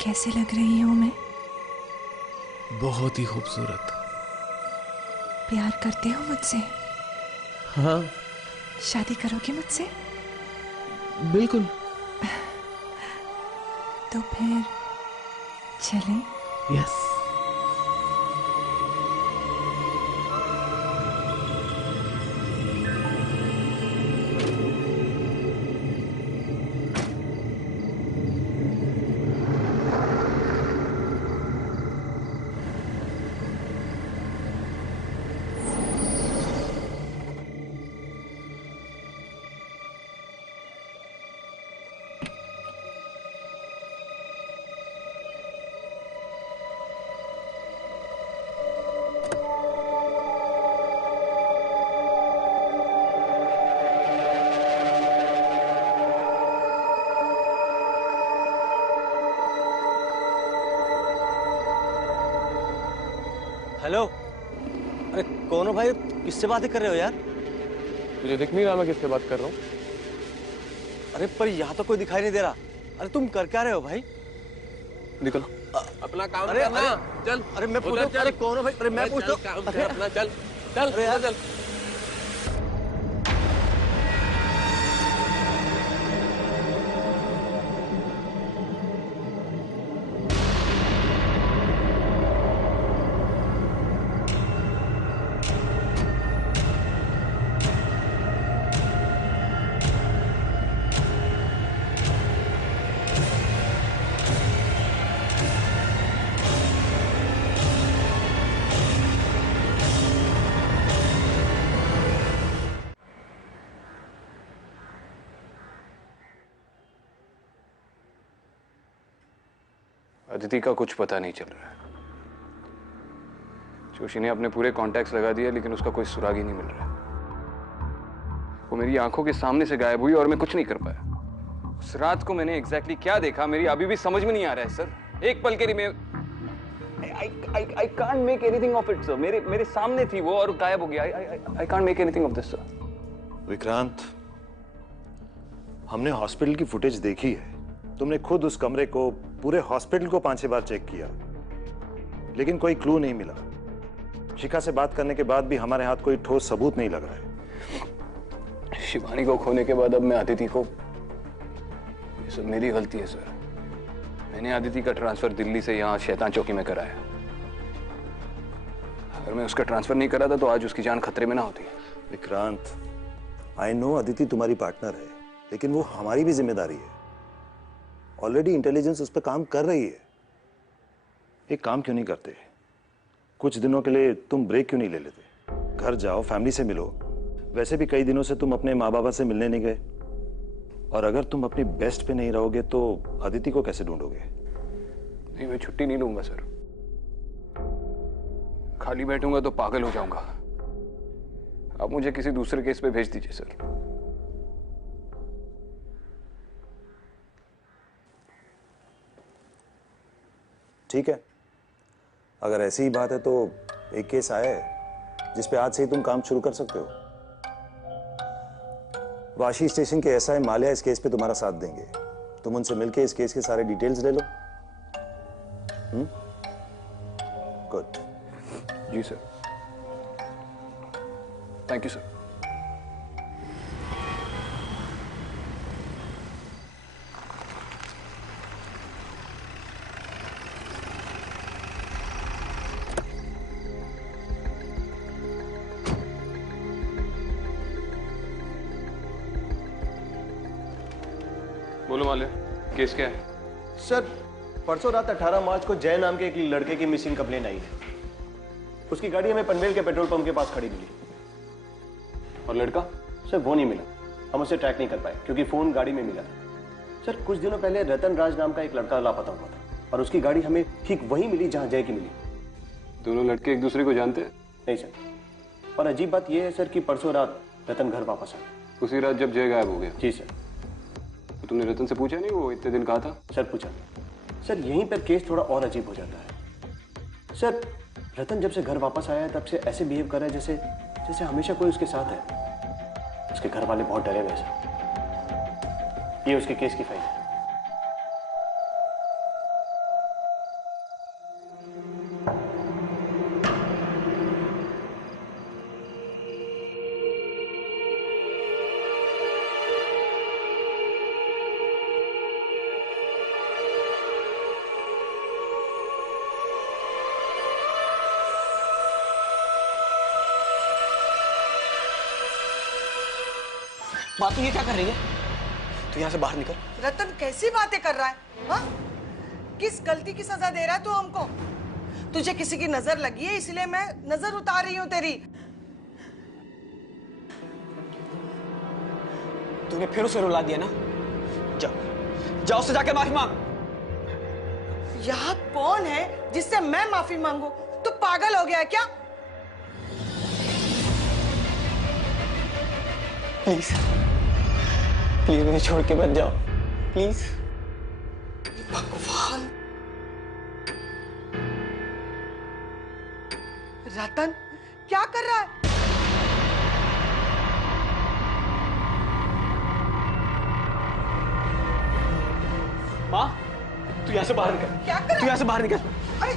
कैसे लग रही हूँ मैं? बहुत ही खूबसूरत। प्यार करते हो मुझसे? हाँ। शादी करोगे मुझसे? बिल्कुल। तो फिर चलें? यस। हेलो। अरे कौन हो भाई? किससे बातें कर रहे हो यार? तुझे दिख नहीं रहा मैं किससे बात कर रहा हूँ? अरे पर यहाँ तो कोई दिखाई नहीं दे रहा। अरे तुम कर क्या रहे हो भाई? निकलो। अपना काम अरे करना। चल। अरे मैं पूछता हूँ, अरे कौन हो भाई? अरे मैं पूछता हूँ। काम कर अपना। चल चल। अरे यार चल। अदिति का कुछ पता नहीं चल रहा है। जोशी ने अपने पूरे कॉन्टैक्ट्स लगा दिए लेकिन उसका कोई सुराग ही नहीं मिल रहा। वो मेरी आंखों के सामने से गायब हुई और मैं कुछ नहीं कर पाया। उस रात को मैंने एग्जैक्टली क्या देखा मेरी अभी भी समझ में नहीं आ रहा है सर। एक पल के लिए मैं I can't make anything of it, sir. मेरे सामने थी वो और गायब हो गया। I can't make anything of this, sir. Vikrant, हमने हॉस्पिटल की फुटेज देखी है। तुमने खुद उस कमरे को, पूरे हॉस्पिटल को 5-6 बार चेक किया, लेकिन कोई क्लू नहीं मिला। शिखा से बात करने के बाद भी हमारे हाथ कोई ठोस सबूत नहीं लग रहा है। शिवानी को खोने के बाद अब मैं अदिति को, ये सब मेरी गलती है सर। मैंने अदिति का ट्रांसफर दिल्ली से यहाँ शैतान चौकी में कराया। अगर मैं उसका ट्रांसफर नहीं करा था तो आज उसकी जान खतरे में ना होती। विक्रांत, आई नो अदिति तुम्हारी पार्टनर है, लेकिन वो हमारी भी जिम्मेदारी है। ऑलरेडी इंटेलिजेंस उस पर काम कर रही है। एक काम क्यों नहीं करते? कुछ दिनों के लिए तुम ब्रेक क्यों नहीं ले लेते? घर जाओ, फैमिली से मिलो। वैसे भी कई दिनों से तुम अपने माँ बाबा से मिलने नहीं गए, और अगर तुम अपनी बेस्ट पे नहीं रहोगे तो अदिति को कैसे ढूंढोगे? नहीं, मैं छुट्टी नहीं लूंगा सर। खाली बैठूंगा तो पागल हो जाऊंगा। आप मुझे किसी दूसरे केस पे भेज दीजिए सर। ठीक है, अगर ऐसी ही बात है तो एक केस आया है जिस पे आज से ही तुम काम शुरू कर सकते हो। वाशी स्टेशन के एसआई माल्या इस केस पे तुम्हारा साथ देंगे। तुम उनसे मिलके इस केस के सारे डिटेल्स ले लो। गुड। जी सर। Thank you sir. बोलो माल्या, केस क्या है? सर, परसों रात 18 मार्च को जय नाम के एक लड़के की मिसिंग कंप्लेन आई है। उसकी गाड़ी हमें पनवेल के पेट्रोल पंप के पास खड़ी मिली। और लड़का? सर वो नहीं मिला, हम उसे ट्रैक नहीं कर पाए क्योंकि फोन गाड़ी में मिला था। सर कुछ दिनों पहले रतन राज नाम का एक लड़का लापता हुआ था और उसकी गाड़ी हमें ठीक वहीं मिली जहां जय की मिली। दोनों लड़के एक दूसरे को जानते हैं? नहीं सर। और अजीब बात यह है सर कि परसों रात रतन घर वापस आया। उसी रात जब जय गायब हो गया? जी सर। तो तुमने रतन से पूछा नहीं वो इतने दिन कहा था? सर पूछा। सर यहीं पर केस थोड़ा और अजीब हो जाता है। सर रतन जब से घर वापस आया है तब से ऐसे बिहेव कर रहा है जैसे जैसे हमेशा कोई उसके साथ है। उसके घर वाले बहुत डरे हुए हैं सर। ये उसके केस की फाइल है। माँ तू ये क्या कर रही है? तू यहाँ से बाहर निकल। रतन कैसी बातें कर रहा है? हाँ? किस गलती की सजा दे रहा है तू हमको? तुझे किसी की नजर लगी है इसलिए मैं नजर उतार रही हूँ तेरी। तूने फिर उसे रुला दिया ना? जा, जा उससे जाके माफी मांग। यहाँ कौन है जिससे मैं माफी मांगू? तू पागल हो गया है क्या? प्लीज प्लीज मुझे छोड़ के मत जाओ, प्लीज। भगवान, रतन क्या कर रहा है? माँ तू यहाँ से बाहर निकल। क्या कर रहा है? तू यहाँ से बाहर निकल। अरे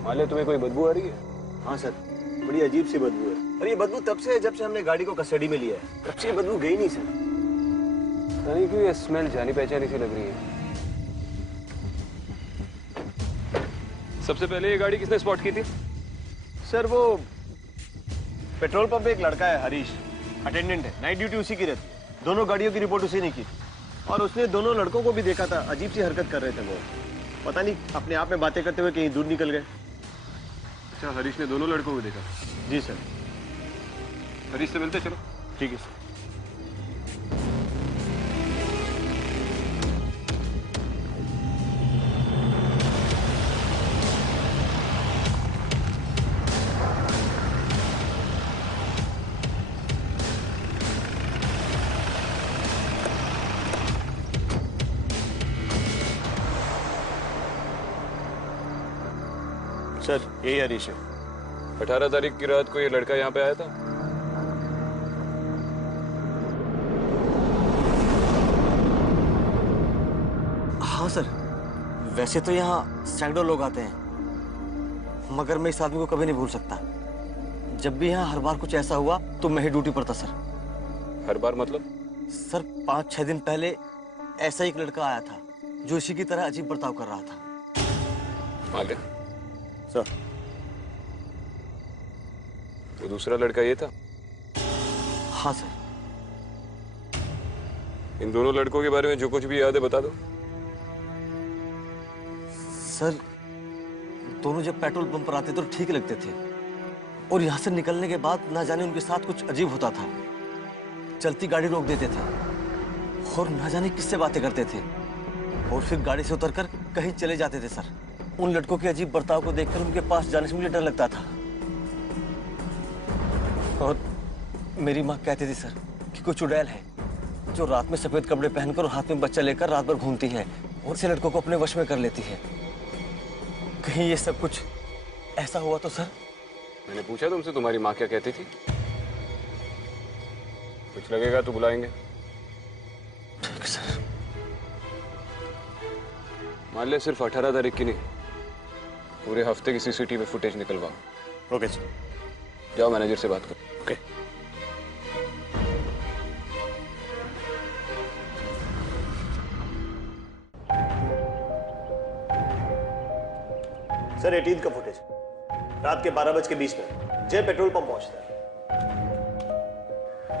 माले तुम्हें कोई बदबू आ रही है? हाँ सर, बड़ी अजीब सी बदबू है। और ये बदबू तब से है जब से हमने गाड़ी को कस्टडी में लिया है। तब से ये बदबू गई नहीं सर। पता नहीं क्यों ये स्मेल जानी पहचानी सी लग रही है। सबसे पहले ये गाड़ी किसने स्पॉट की थी? सर वो पेट्रोल पंप पे एक लड़का है हरीश, अटेंडेंट है, नाइट ड्यूटी उसी की रहती है। दोनों गाड़ियों की रिपोर्ट उसी ने की और उसने दोनों लड़कों को भी देखा था। अजीब सी हरकत कर रहे थे वो, पता नहीं अपने आप में बातें करते हुए कहीं दूर निकल गए। अच्छा, हरीश ने दोनों लड़कों को देखा? जी सर। हरीश से मिलते चलो। ठीक है सर। सर यही हरीश है। 18 तारीख की रात को ये लड़का यहाँ पे आया था? हाँ सर, वैसे तो यहाँ सैकड़ों लोग आते हैं, मगर मैं इस आदमी को कभी नहीं भूल सकता। जब भी यहाँ हर बार कुछ ऐसा हुआ तो मैं ही ड्यूटी पर था सर। हर बार मतलब? सर 5-6 दिन पहले ऐसा एक लड़का आया था जो इसी की तरह अजीब बर्ताव कर रहा था। माले, सर वो दूसरा लड़का ये था? हाँ सर। इन दोनों लड़कों के बारे में जो कुछ भी याद है बता दो। सर दोनों जब पेट्रोल पंप पर आते तो ठीक लगते थे, और यहाँ से निकलने के बाद ना जाने उनके साथ कुछ अजीब होता था। चलती गाड़ी रोक देते थे और ना जाने किससे बातें करते थे, और फिर गाड़ी से उतरकर कहीं चले जाते थे सर। उन लड़कों के अजीब बर्ताव को देखकर उनके पास जाने से मुझे डर लगता था। और मेरी माँ कहती थी सर कि कोई चुड़ैल है जो रात में सफेद कपड़े पहनकर और हाथ में बच्चा लेकर रात भर घूमती है और से लड़कों को अपने वश में कर लेती है। कहीं ये सब कुछ ऐसा हुआ तो सर? मैंने पूछा तुमसे तुम्हारी माँ क्या कहती थी? कुछ लगेगा तो बुलाएंगे। ठीक सर। मान ले सिर्फ 18 तारीख की नहीं, पूरे हफ्ते की सीसीटीवी फुटेज निकलवाओ। Okay sir. जाओ मैनेजर से बात करो। ओके। सर 18 का फुटेज रात के 12:20 जय पेट्रोल पंप पहुंचता है।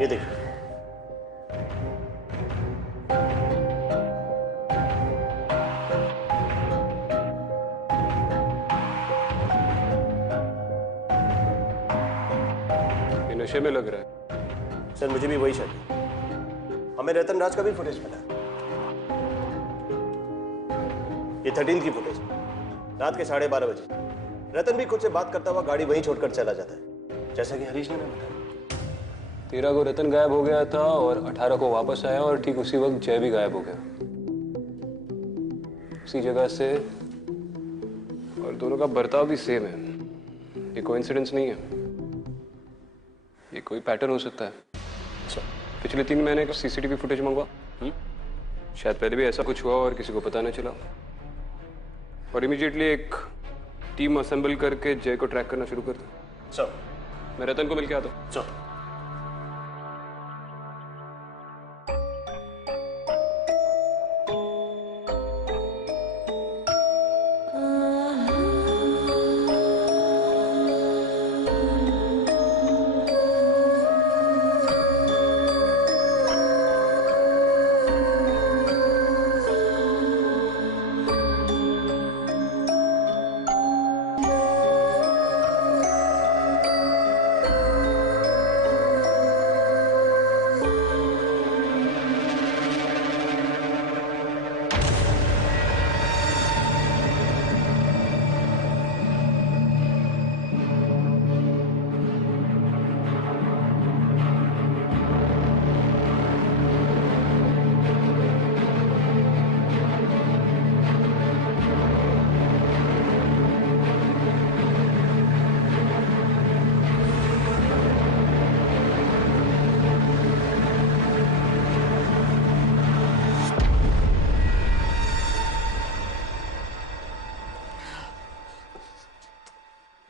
ये देखिए। ये नशे में लग रहा है। सर मुझे भी वही शक है। हमें रतन राज का भी फुटेज मिला है। ये 13 की फुटेज रात के 12:30 बजे। रतन भी खुद से बात करता हुआ गाड़ी वहीं छोड़कर चला जाता है, जैसा कि हरीश ने हमें बताया। 13 को रतन गायब हो गया था और 18 को वापस आया, और ठीक उसी वक्त जय भी गायब हो गया उसी जगह से, और दोनों का बर्ताव भी सेम है। ये कोइंसिडेंस नहीं है। ये कोई पैटर्न हो सकता है। अच्छा, पिछले 3 महीने का सीसीटीवी फुटेज मंगवा। शायद पहले भी ऐसा कुछ हुआ और किसी को पता न चला। और इमीडिएटली एक टीम असेंबल करके जय को ट्रैक करना शुरू कर दो। सर। मैं रतन को मिलके आता हूँ। सर।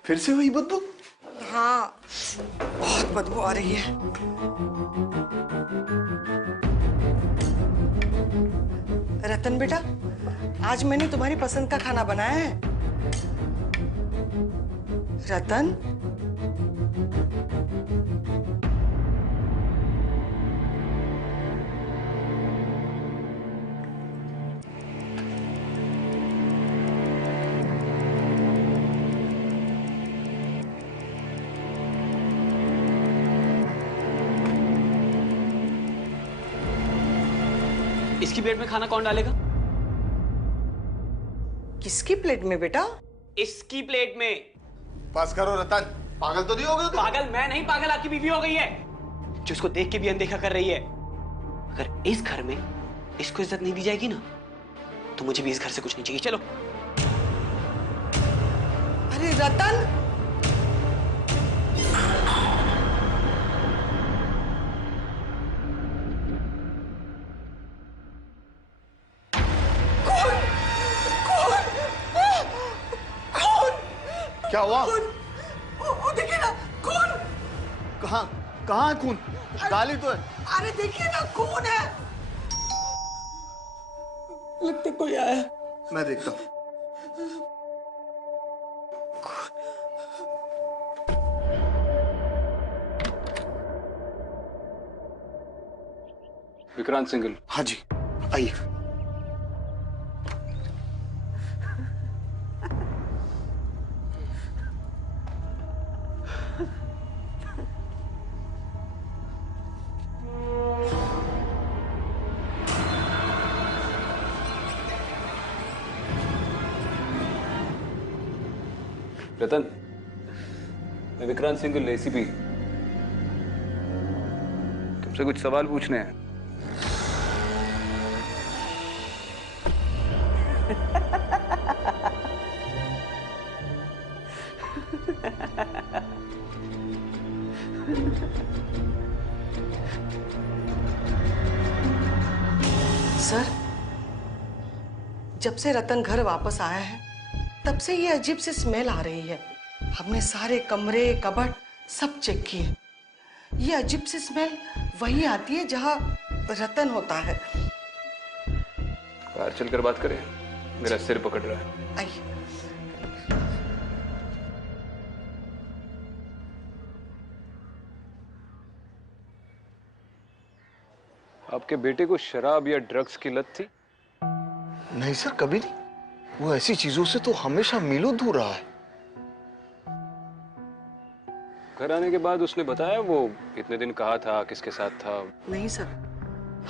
फिर से वही बदबू? हाँ, बहुत बदबू आ रही है। रतन बेटा, आज मैंने तुम्हारी पसंद का खाना बनाया है। रतन, इसकी प्लेट में खाना कौन डालेगा? किसकी प्लेट में बेटा? इसकी प्लेट में। पास करो रतन, पागल तो नहीं हो गए तुम? पागल मैं नहीं, पागल आपकी बीवी हो गई है जो इसको देख के भी अनदेखा कर रही है। अगर इस घर में इसको इज्जत नहीं दी जाएगी ना तो मुझे भी इस घर से कुछ नहीं चाहिए। चलो। अरे रतन, क्या हुआ? वो देखिए ना, खून। कहाँ कहाँ है खून? गाली तो है। अरे देखिए ना, खून है। लगता कोई आया। मैं देखता हूँ। विक्रांत सिंघल। हाँ जी, आइए। रतन, मैं विक्रांत सिंघल, एसीपी। तुमसे कुछ सवाल पूछने हैं। सर, जब से रतन घर वापस आया है तब से ये अजीब सी स्मेल आ रही है। हमने सारे कमरे, कबर्ड सब चेक किए। ये अजीब सी स्मेल वही आती है जहां रतन होता है। बाहर चलकर बात करें, मेरा सिर पकड़ रहा है। आइए। आपके बेटे को शराब या ड्रग्स की लत थी? नहीं सर, कभी नहीं। वो ऐसी चीजों से तो हमेशा मीलों दूर रहा है। घर आने के बाद उसने बताया वो इतने दिन कहाँ था, किसके साथ था? नहीं सर,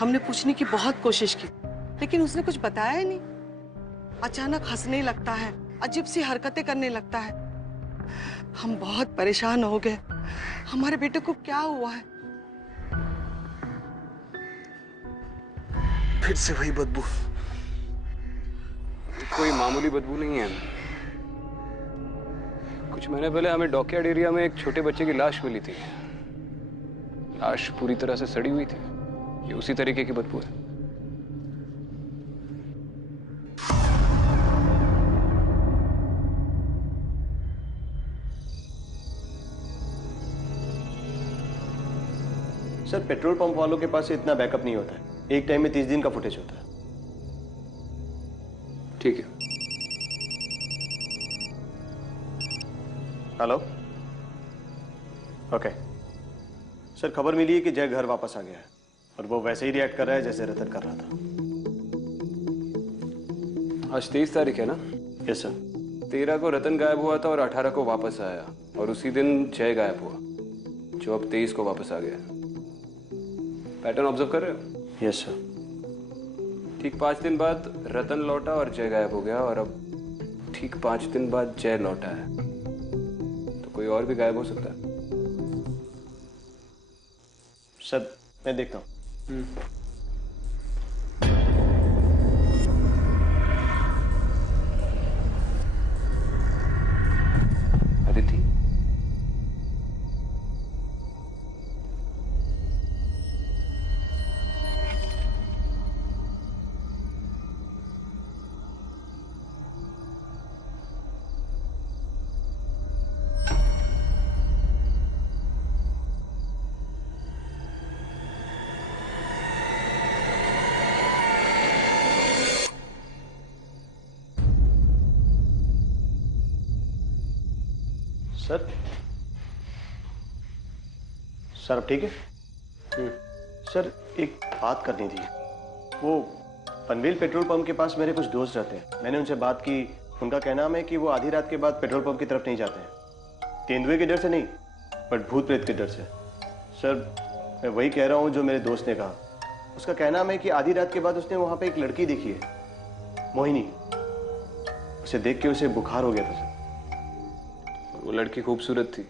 हमने पूछने की बहुत कोशिश की लेकिन उसने कुछ बताया ही नहीं। अचानक हंसने लगता है, अजीब सी हरकतें करने लगता है। हम बहुत परेशान हो गए। हमारे बेटे को क्या हुआ है? फिर से वही बदबू। कोई मामूली बदबू नहीं है। कुछ महीने पहले हमें डॉकयार्ड एरिया में एक छोटे बच्चे की लाश मिली थी। लाश पूरी तरह से सड़ी हुई थी। ये उसी तरीके की बदबू है। सर पेट्रोल पंप वालों के पास इतना बैकअप नहीं होता है, एक टाइम में 30 दिन का फुटेज होता है। ठीक है। हेलो। ओके सर, खबर मिली है कि जय घर वापस आ गया है और वो वैसे ही रिएक्ट कर रहा है जैसे रतन कर रहा था। आज 23 तारीख है ना? Yes sir. 13 को रतन गायब हुआ था और 18 को वापस आया, और उसी दिन जय गायब हुआ, जो अब 23 को वापस आ गया। पैटर्न ऑब्जर्व कर रहे हो? Yes sir. ठीक 5 दिन बाद रतन लौटा और जय गायब हो गया, और अब ठीक 5 दिन बाद जय लौटा है, तो कोई और भी गायब हो सकता है। सर मैं देखता हूँ। अदिति, सर सर अब ठीक है? सर एक बात करनी थी। वो पनवेल पेट्रोल पंप के पास मेरे कुछ दोस्त रहते हैं, मैंने उनसे बात की। उनका कहना है कि वो आधी रात के बाद पेट्रोल पंप की तरफ नहीं जाते हैं, तेंदुए के डर से नहीं, बट भूत प्रेत के डर से। सर मैं वही कह रहा हूँ जो मेरे दोस्त ने कहा। उसका कहना है कि आधी रात के बाद उसने वहाँ पे एक लड़की देखी है, मोहिनी। उसे देख के उसे बुखार हो गया था सर। वो लड़की खूबसूरत थी,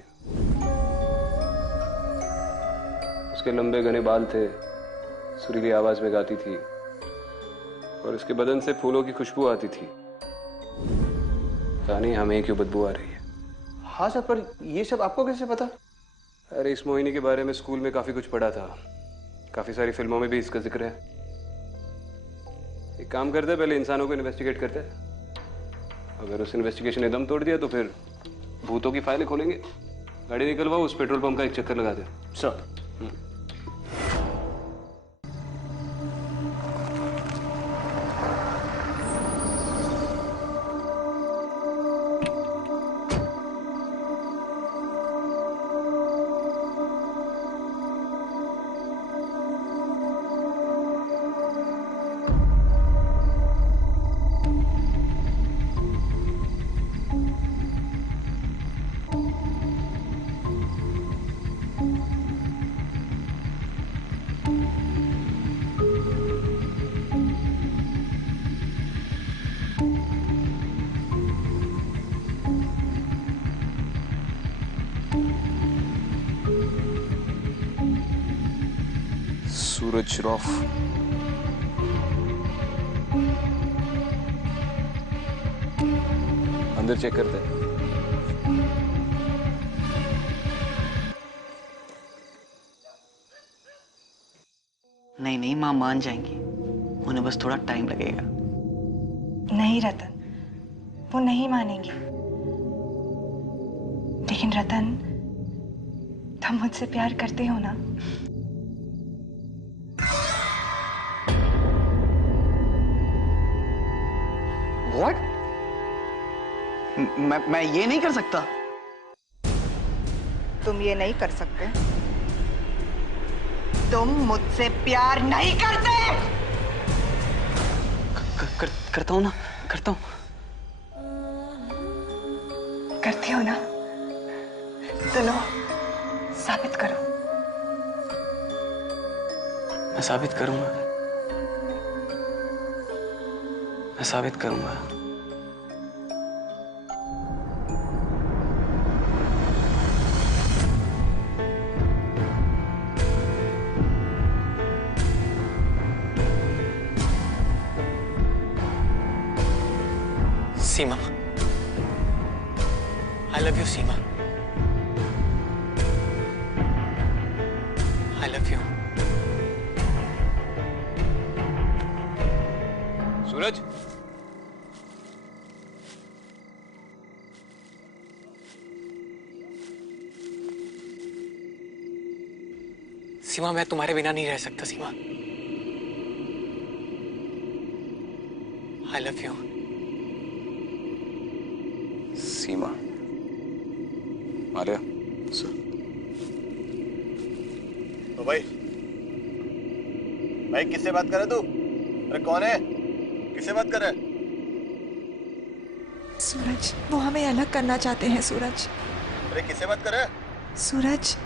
उसके लंबे घने बाल थे, सुरीली आवाज में गाती थी, और उसके बदन से फूलों की खुशबू आती थी। पता नहीं हमें क्यों बदबू आ रही है। हाँ सर, पर ये सब आपको कैसे पता? अरे इस मोहिनी के बारे में स्कूल में काफी कुछ पढ़ा था, काफी सारी फिल्मों में भी इसका जिक्र है। एक काम करते हैं, पहले इंसानों को इन्वेस्टिगेट करते हैं। अगर उस इन्वेस्टिगेशन ने दम तोड़ दिया तो फिर भूतों की फाइलें खोलेंगे। गाड़ी निकलवाओ, उस पेट्रोल पंप का एक चक्कर लगा दे। सर। सूरज श्रॉफ, अंदर चेक करते हैं। नहीं नहीं, माँ मान जाएंगी, उन्हें बस थोड़ा टाइम लगेगा। नहीं रतन, वो नहीं मानेंगी। लेकिन रतन, तुम मुझसे प्यार करते हो ना? What? मैं ये नहीं कर सकता। तुम ये नहीं कर सकते। तुम मुझसे प्यार नहीं करते। करता हूँ ना, करता हूँ। करते हो ना? तो लो, साबित करो। मैं साबित करूंगा, मैं साबित करूंगा। Seema, I love you Seema, I love you. Suraj, Seema, मैं तुम्हारे बिना नहीं रह सकता Seema. I love you. Seema. Arya. Sir. तो भाई किससे बात कर रहा तू? अरे कौन है? किससे बात कर रहा है? सूरज, वो हमें अलग करना चाहते हैं सूरज। अरे किससे बात कर रहा है? सूरज,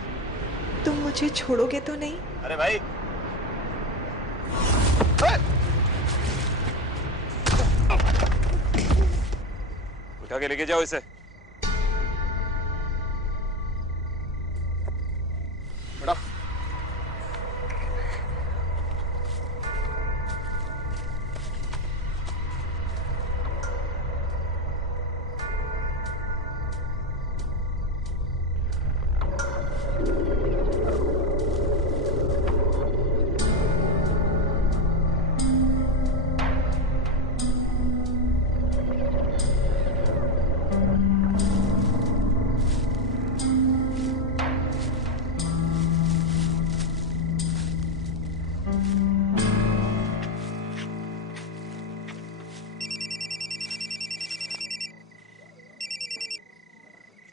तुम मुझे छोड़ोगे तो नहीं? अरे भाई उठा के लेके जाओ इसे। बड़ा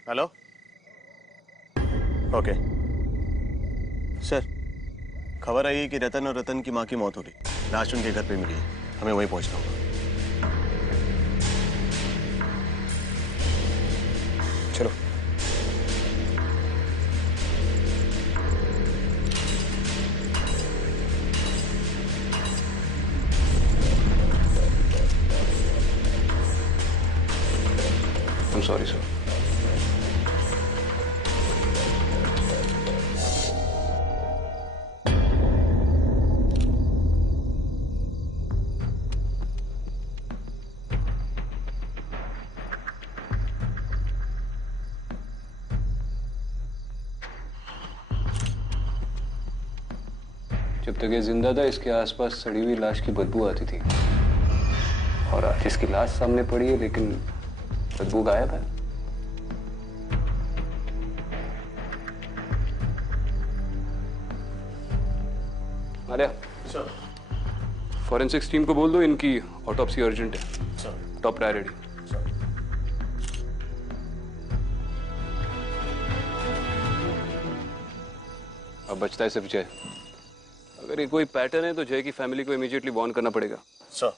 हेलो। ओके सर, खबर आई है कि रतन और रतन की माँ की मौत हो गई। लाश उनके घर पे मिली है। हमें वहीं पहुंचना होगा। चलो। I'm sorry, sir. जब तक ये जिंदा था, इसके आसपास सड़ी हुई लाश की बदबू आती थी। और आज इसकी लाश सामने पड़ी है, लेकिन बदबू गायब है। आर्या, सर। फॉरेंसिक्स टीम को बोल दो, इनकी ऑटोप्सी अर्जेंट है। सर। Top priority. अब बचता है सिर्फ जय। अगर ये कोई पैटर्न है तो जय की फैमिली को इमीडिएटली वार्न करना पड़ेगा। सर।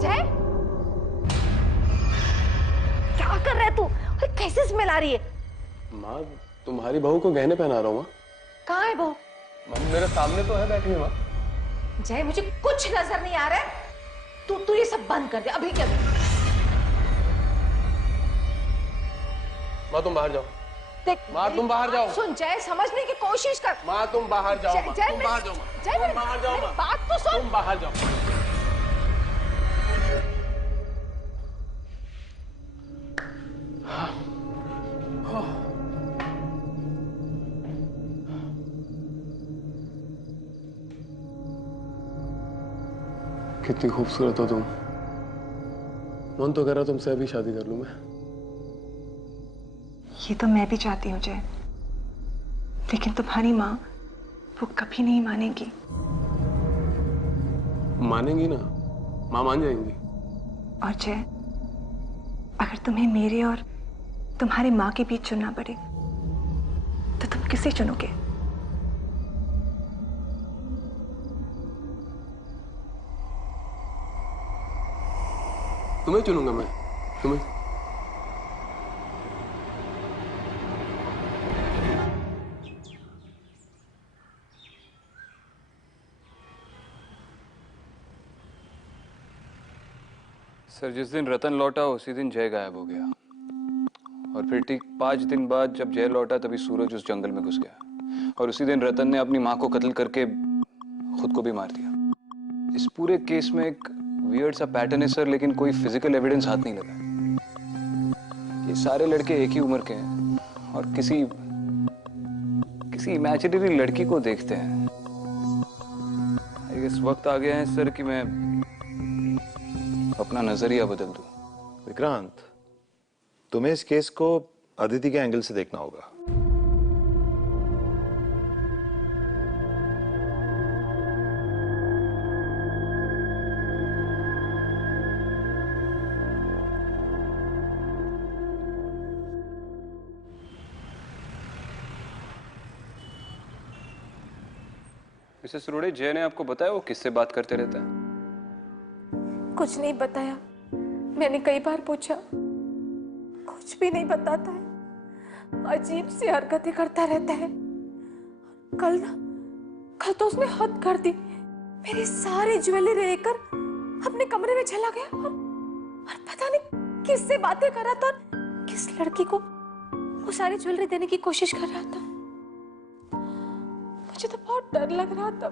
जय, क्या कर रहा है तू? और कैसे स्मेल आ रही है? माँ, तुम्हारी बहू को गहने पहना रहा हूँ। माँ, कहाँ है बहू? मेरे सामने तो है बैठी हुई। माँ, जय, मुझे कुछ नजर नहीं आ रहा है। तू ये सब बंद कर दे अभी के अभी। माँ तुम बाहर जाओ। देख, माँ तुम बाहर जाओ। सुन जय, समझने की कोशिश कर। माँ तुम बाहर जाओ। माँ तुम बाहर जाओ। जय, तुम बाहर जाओ। मेरी बात तो सुन। तुम बाहर जाओ। कितनी खूबसूरत हो तुम। मन तो कर रहा तुमसे अभी शादी कर लूं मैं। ये तो मैं भी चाहती हूँ जय, लेकिन तुम्हारी माँ वो कभी नहीं मानेगी। मानेंगी ना, माँ मान जाएंगी। और जय, अगर तुम्हें मेरे और तुम्हारी माँ के बीच चुनना पड़े तो तुम किसे चुनोगे? तुम्हें चुनूंगा मैं, तुम्हें। सर, जिस दिन रतन लौटा उसी दिन जय गायब हो गया। और फिर ठीक 5 दिन बाद जब जय लौटा तभी सूरज उस जंगल में घुस गया। और उसी दिन रतन ने अपनी माँ को कत्ल करके खुद को भी मार दिया। इस पूरे केस में एक वियर्ड सा पैटर्न है सर, लेकिन कोई फिजिकल एविडेंस हाथ नहीं लगा। ये सारे लड़के एक ही उम्र के हैं और किसी इमेजिनरी लड़की को देखते हैं। इस वक्त आ गया है सर कि मैं अपना नजरिया बदल दूं। विक्रांत, तुम्हें इस केस को अदिति के एंगल से देखना होगा। मिसेस रोड़े, जय ने आपको बताया वो किससे बात करते रहता है? कुछ नहीं बताया। मैंने कई बार पूछा, कुछ भी नहीं बताता है। अजीब सी हरकतें करता रहता है। कल तो उसने हद कर दी। मेरी सारी ज्वेलरी लेकर अपने कमरे में चला गया और पता नहीं किससे बातें कर रहा था और किस लड़की को वो सारी ज्वेलरी देने की कोशिश कर रहा था। मुझे तो बहुत डर लग रहा था।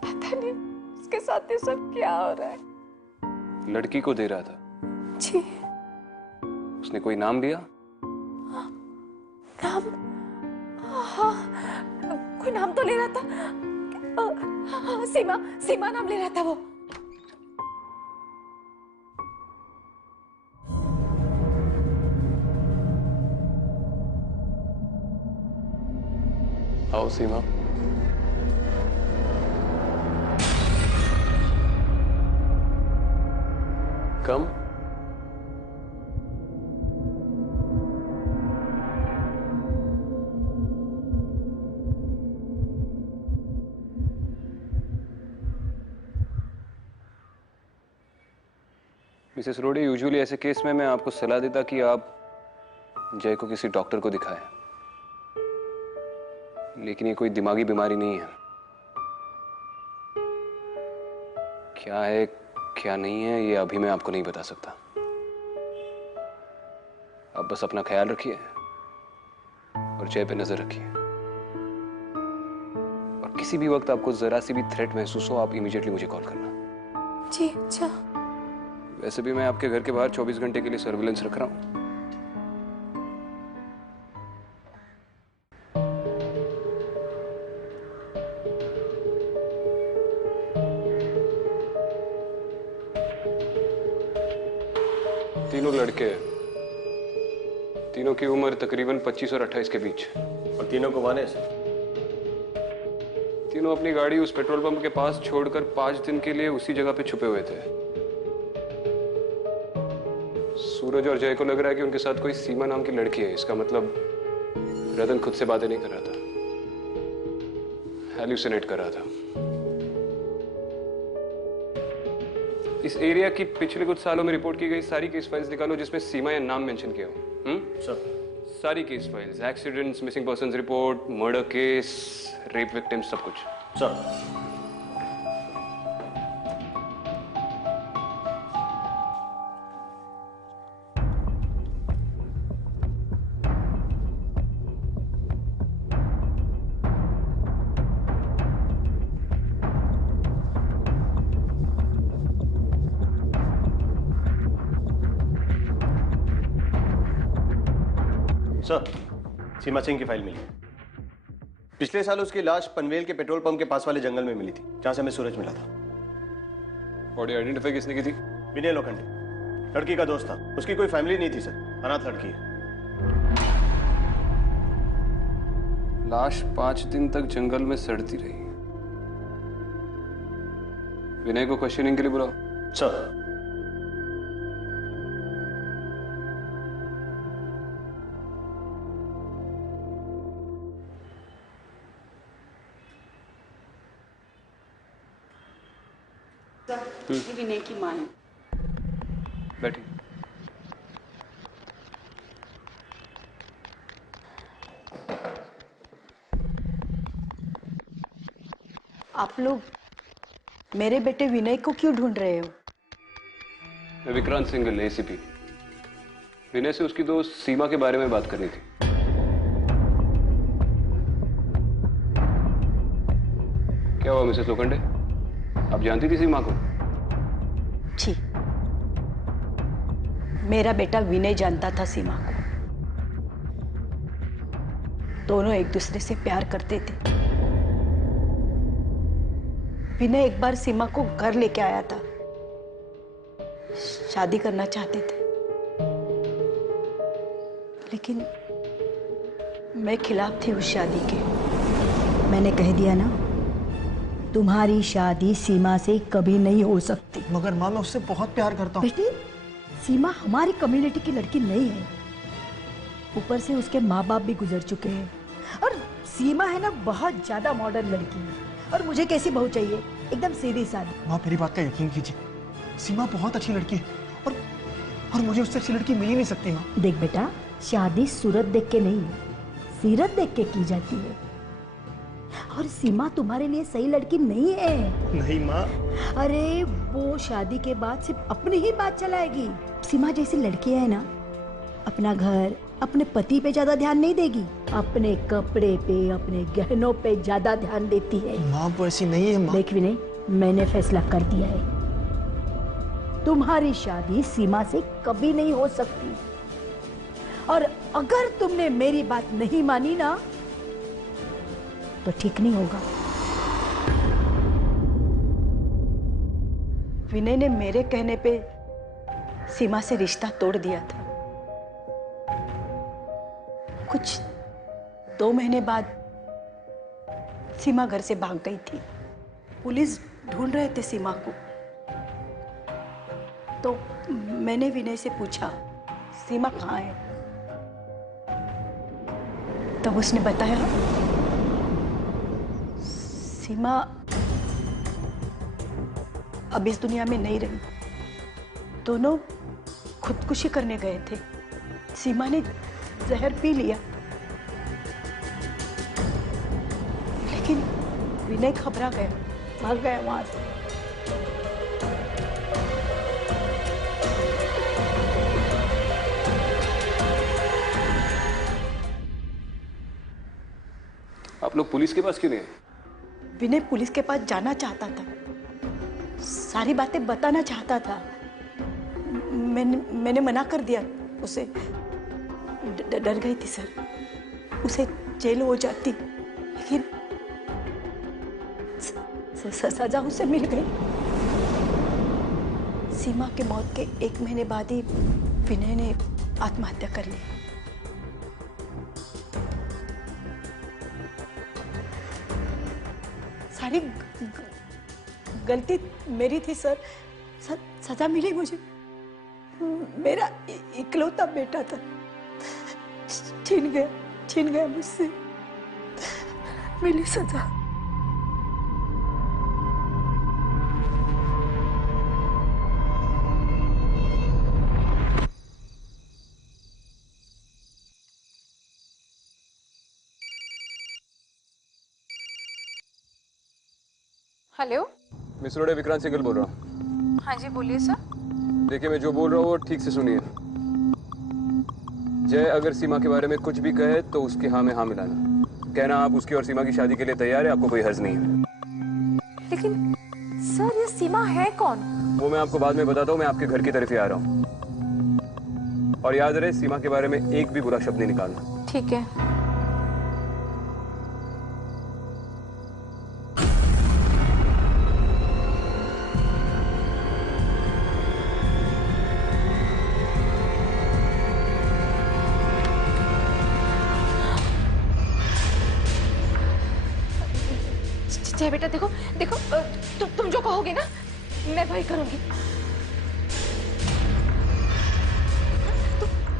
पता नहीं इसके साथ ये सब क्या हो रहा है। लड़की को दे रहा था? जी। उसने कोई नाम लिया? नाम? हाँ, कोई नाम तो ले रहा था। हाँ, सीमा नाम ले रहा था वो। आओ सीमा। कम। मिसेस रोड़े, यूजुअली ऐसे केस में मैं आपको सलाह देता कि आप जय को किसी डॉक्टर को दिखाएं, लेकिन ये कोई दिमागी बीमारी नहीं है। क्या है क्या नहीं है ये अभी मैं आपको नहीं बता सकता। आप बस अपना ख्याल रखिए और जय पे नजर रखिए, और किसी भी वक्त आपको जरा सी भी थ्रेट महसूस हो आप इमीडिएटली मुझे कॉल करना। जी अच्छा। वैसे भी मैं आपके घर के बाहर 24 घंटे के लिए सर्विलेंस रख रहा हूं। तीनों लड़के, तीनों की उम्र तकरीबन 25 और 28 के बीच। और तीनों को माने सर? तीनों अपनी गाड़ी उस पेट्रोल पंप के पास छोड़कर 5 दिन के लिए उसी जगह पे छुपे हुए थे। सूरज और जय को लग रहा है कि उनके साथ कोई सीमा नाम की लड़की है। इसका मतलब रतन खुद से बातें नहीं कर रहा था, हैल्यूसिनेट कर रहा था। इस एरिया की पिछले कुछ सालों में रिपोर्ट की गई सारी केस फाइल्स निकालो जिसमें सीमा या नाम मेंशन किया हो। सर। सारी case files, accidents, missing persons report, murder case, rape victims, सब कुछ। सर। सर, सीमा सिंह की फाइल मिली। पिछले साल उसकी लाश पनवेल के पेट्रोल पंप के पास वाले जंगल में मिली थी, जहां से हमें सूरज मिला था। बॉडी आइडेंटिफाई किसने की थी? विनय लोखंडे, लड़की का दोस्त था। उसकी कोई फैमिली नहीं थी सर, अनाथ लड़की है। लाश 5 दिन तक जंगल में सड़ती रही। विनय को क्वेश्चनिंग के लिए बुलाओ। सर। ये विनय की मां है। बैठी। आप लोग मेरे बेटे विनय को क्यों ढूंढ रहे हो? मैं विक्रांत सिंघल, एसीपी। विनय से उसकी दोस्त सीमा के बारे में बात करनी थी। क्या हुआ मिसेस लोखंडे? आप जानती थी सीमा को? छी, मेरा बेटा विनय जानता था सीमा को। दोनों एक दूसरे से प्यार करते थे। विनय एक बार सीमा को घर लेके आया था, शादी करना चाहते थे, लेकिन मैं खिलाफ थी उस शादी के। मैंने कह दिया ना, तुम्हारी शादी सीमा से कभी नहीं हो सकती। मगर माँ, मैं उससे बहुत प्यार करता हूँ। बेटी, सीमा हमारी कम्युनिटी की लड़की नहीं है। ऊपर से उसके माँ बाप भी गुजर चुके हैं। और सीमा है ना, बहुत ज्यादा मॉडर्न लड़की है। और मुझे कैसी बहू चाहिए? एकदम सीधी सादी। माँ, मेरी बात का यकीन कीजिए, सीमा बहुत अच्छी लड़की है और मुझे उससे अच्छी लड़की मिल ही नहीं सकती माँ। देख बेटा, शादी सूरत देख के नहीं, सीरत देख के की जाती है। और सीमा तुम्हारे लिए सही लड़की नहीं है। नहीं माँ। अरे वो शादी के बाद सिर्फ अपनी ही बात चलाएगी। सीमा जैसी लड़की है ना, अपना घर, अपने पति पे ज्यादा ध्यान नहीं देगी, अपने कपड़े पे, अपने गहनों पे ज्यादा ध्यान देती है। माँ, वो ऐसी नहीं है माँ। देख विनय, मैंने फैसला कर दिया है, तुम्हारी शादी सीमा से कभी नहीं हो सकती। और अगर तुमने मेरी बात नहीं मानी ना, तो ठीक नहीं होगा। विनय ने मेरे कहने पे सीमा से रिश्ता तोड़ दिया था। कुछ 2 महीने बाद सीमा घर से भाग गई थी। पुलिस ढूंढ रहे थे सीमा को। तो मैंने विनय से पूछा, सीमा कहाँ है? तब उसने बताया, सीमा अब इस दुनिया में नहीं रही। दोनों खुदकुशी करने गए थे। सीमा ने जहर पी लिया, लेकिन विनय घबरा गया, भाग गया वहां से। आप लोग पुलिस के पास क्यों नहीं गए? विनय पुलिस के पास जाना चाहता था, सारी बातें बताना चाहता था। मैंने मना कर दिया उसे। डर गई थी सर, उसे जेल हो जाती, लेकिन सजा उसे मिल गई। सीमा के मौत के 1 महीने बाद ही विनय ने आत्महत्या कर ली। सारी गलती मेरी थी सर। सजा मिली मुझे। मेरा इकलौता बेटा था, छीन गया मुझसे। मिली सजा। हेलो, मिस रोडे, विक्रांत सिंगल बोल रहा हूँ। हाँ जी बोलिए सर। देखिए, मैं जो बोल रहा हूँ वो ठीक से सुनिए। जय अगर सीमा के बारे में कुछ भी कहे तो उसके हाँ में हाँ मिलाना। कहना आप उसकी और सीमा की शादी के लिए तैयार है, आपको कोई हर्ज नहीं है। लेकिन सर, ये सीमा है कौन? वो मैं आपको बाद में बताता हूँ। मैं आपके घर की तरफ ही आ रहा हूँ। और याद रहे, सीमा के बारे में एक भी बुरा शब्द नहीं निकालना। ठीक है। जय बेटा, देखो देखो, तुम जो कहोगे ना मैं वही करूंगी।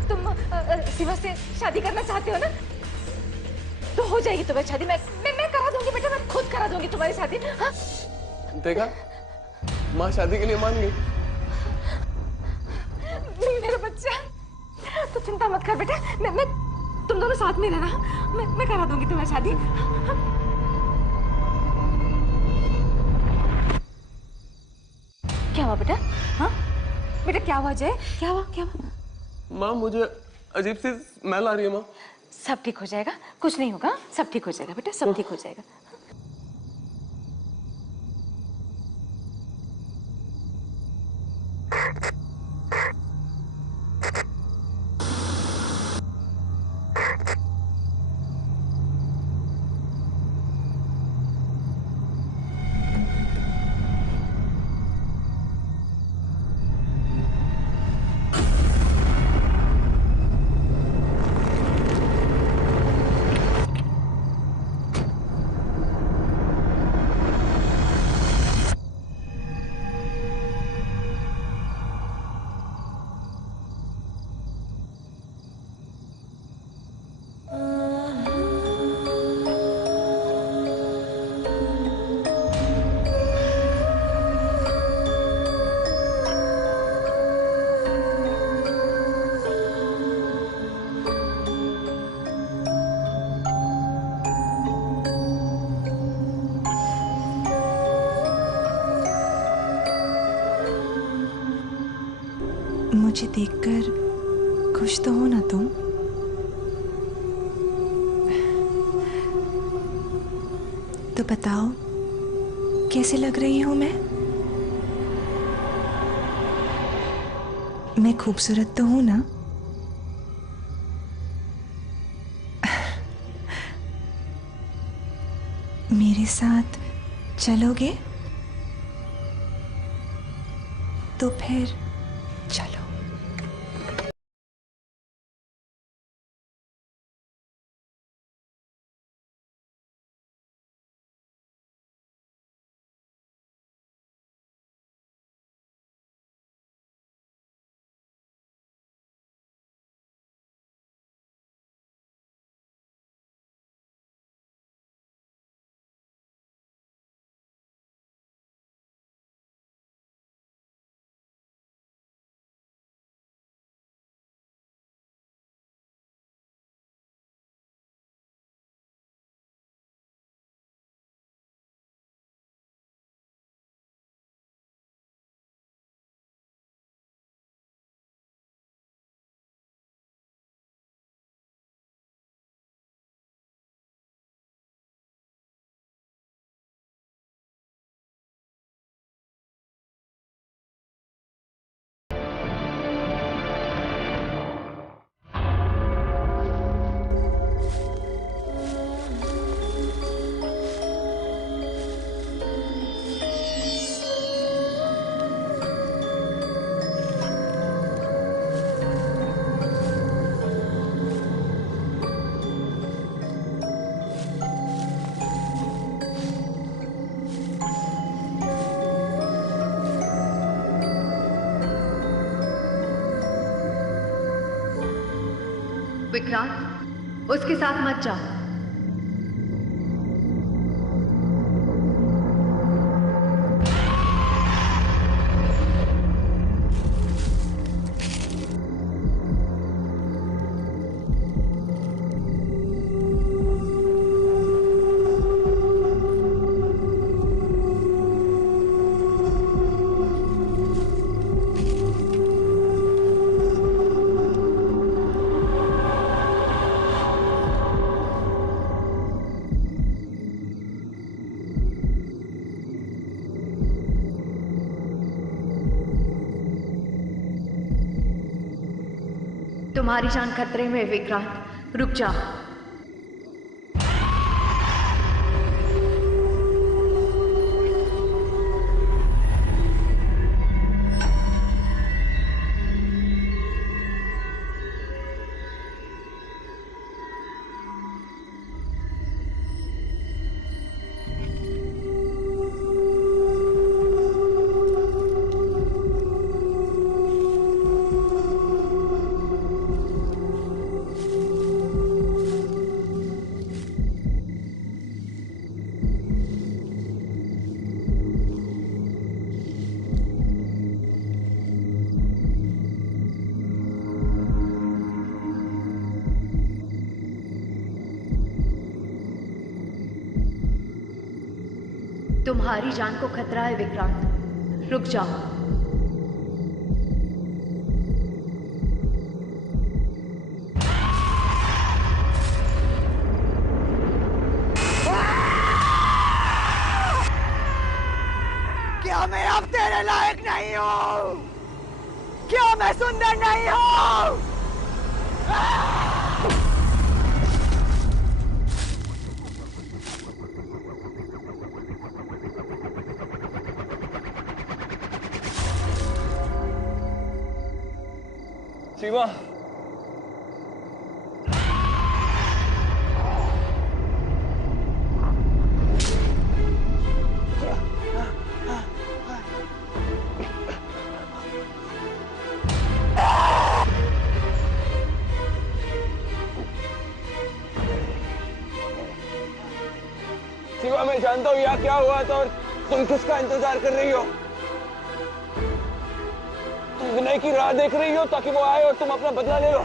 तुम सीमा से शादी करना चाहते हो ना, तो हो जाएगी तुम्हारी शादी। मैं करा दूंगी बेटा, मैं खुद करा दूंगी तुम्हारी शादी। हाँ? देखा, माँ शादी के लिए मान गई। मेरा बच्चा, तो चिंता मत कर बेटा। मैं तुम दोनों साथ में रहना। मैं करा दूंगी तुम्हारी शादी। क्या हुआ बेटा? हाँ बेटा, क्या हुआ जय? क्या हुआ? माँ, मुझे अजीब सी स्मेल आ रही है माँ। सब ठीक हो जाएगा, कुछ नहीं होगा, सब ठीक हो जाएगा बेटा, सब ठीक हो जाएगा। मुझे देखकर खुश तो हो ना तुम? तो बताओ कैसे लग रही हूं मैं खूबसूरत तो हूं ना? मेरे साथ चलोगे? तो फिर चलो। विक्रांत, उसके साथ मत जाओ। तुम्हारी जान खतरे में है विक्रांत, रुक जाओ। तुम्हारी जान को खतरा है विक्रांत, रुक जाओ। क्या मैं अब तेरे लायक नहीं हूँ? क्या मैं सुंदर नहीं हूँ? सीमा, सीमा, मैं जानता हूँ यहाँ क्या हुआ था और तुम किसका इंतजार कर रही हो। तुम विनय की राह देख रही हो ताकि वो आए और तुम अपना बदला ले लो।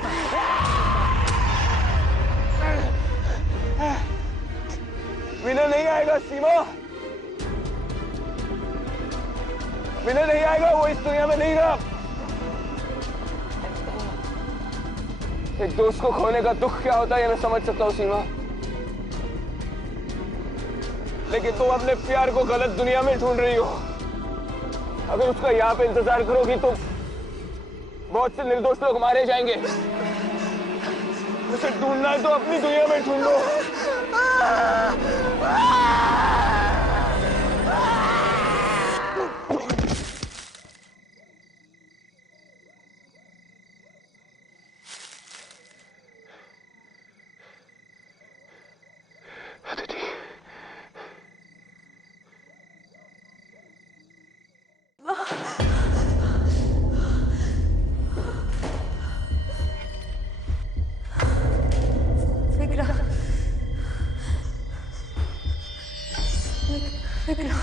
विनय नहीं आएगा सीमा, विनय नहीं आएगा, वो इस दुनिया में नहीं रहा। एक दोस्त को खोने का दुख क्या होता है ये मैं समझ सकता हूँ सीमा, लेकिन तुम अपने प्यार को गलत दुनिया में ढूंढ रही हो। अगर उसका यहाँ पे इंतजार करोगी तो बहुत से निर्दोष लोग मारे जाएंगे। उसे ढूंढना है तो अपनी दुनिया में ढूंढो। विक्रम